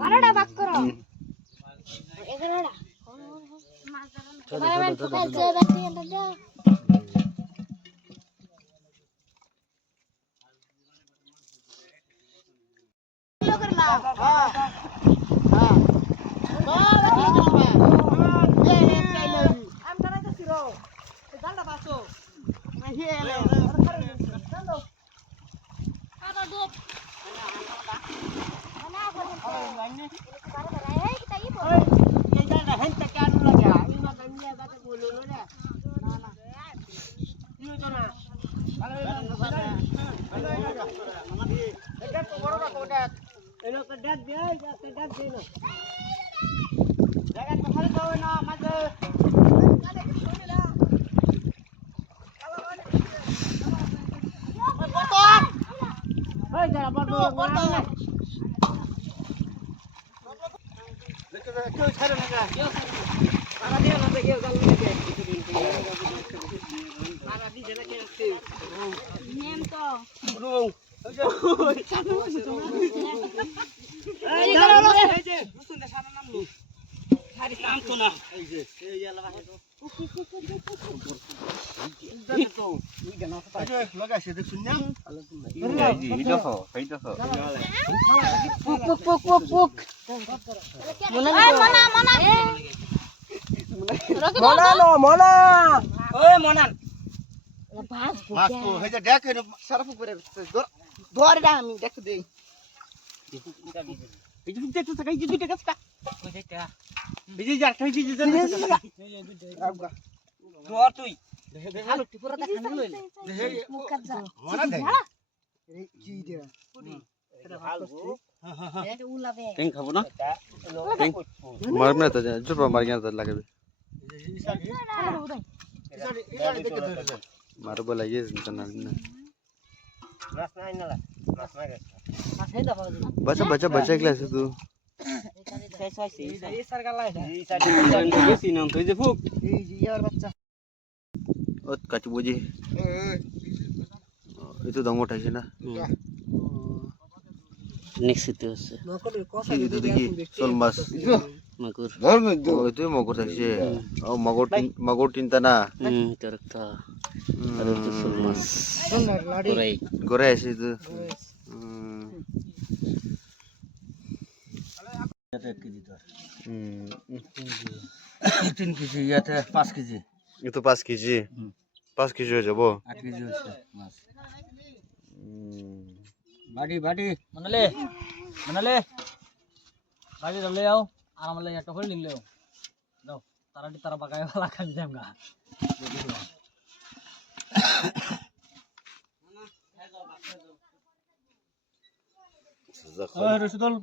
বারোটা ভাগ করো 11টা এবার ফেলছে ব্যাটি এটা দাও কিলো করে নাও হ্যাঁ হ্যাঁ বাবা কি করবে আম করাইতেছি রো জালটা বাসো নাহি এলে চলো আবার ডুব না লাইনে বারে বারে এই তাই বল এই জালটা হেনতে কেন লাগা এই না দাঁড়িয়ে যাতে বলো না না না কি হইতো না ভালো আমাদের এটা তো বড় না কোটা এলো তো ডাক দে যাতে ডাক দে না জায়গা তো ভালো দাও না মাঝে ওই যা বড় বড় দেখো কেউ ছাড়ে না কেউ সারা দিয়ে না কেউ জাল লাগে কিছুদিন সারা দিয়ে না কেউ নিয়ম তো রং ওই যে এই দাঁড়াও এই যে মুসুনটা সারা নাম নি সারি কাম তো না এই যে এই ইয়ালা বাহে তো তো ওই গানা তো লাগাইছে দেখছুন না এই দেখো পুক মনা ওই মনান বাস তো এই যে দেখ সারা পুক করে ধরডা আমি দেখ দেই এই যে দেখতে থাকা এই যে দুইটা গাছটা ওই দেখটা বিজি যা খাই বিজি যা আবগা ধর তুই ভালো টিপুরা দেখান লইলে দেহে মুকাত যা মনা দেখ এই কি দে এটা ভালো এটা উলাবে কেন খাবো না মারব না তো জোর মার গিয়া তো লাগবে মারব লাগে না রাস নাই না রাস নাই बच्चा बच्चा बच्चा क्लास है तू ये सर का लाइट है ये साइड ये सीन हम तो ये फुक ये और बच्चा ओ कच बुझी ये तो दंगोट है ना नेक्स्ट है ये तो देखिए सोलमास मगुर itu मगुर है और मगुर tinta ना terta ada itu solmas gorai sih itu 1 KG তো 3 কেজি ইয়াতে 5 কেজি ये तो 5 কেজি 5 কেজি হয়ে যাবো 8 কেজি হচ্ছে মাছ বাড়ি বাড়ি মনালে বাড়ি ধরলে যাও আর আমলে একটা করে নিলেও দাও তারা বাগায় वाला খান যামগা ওই রসুদল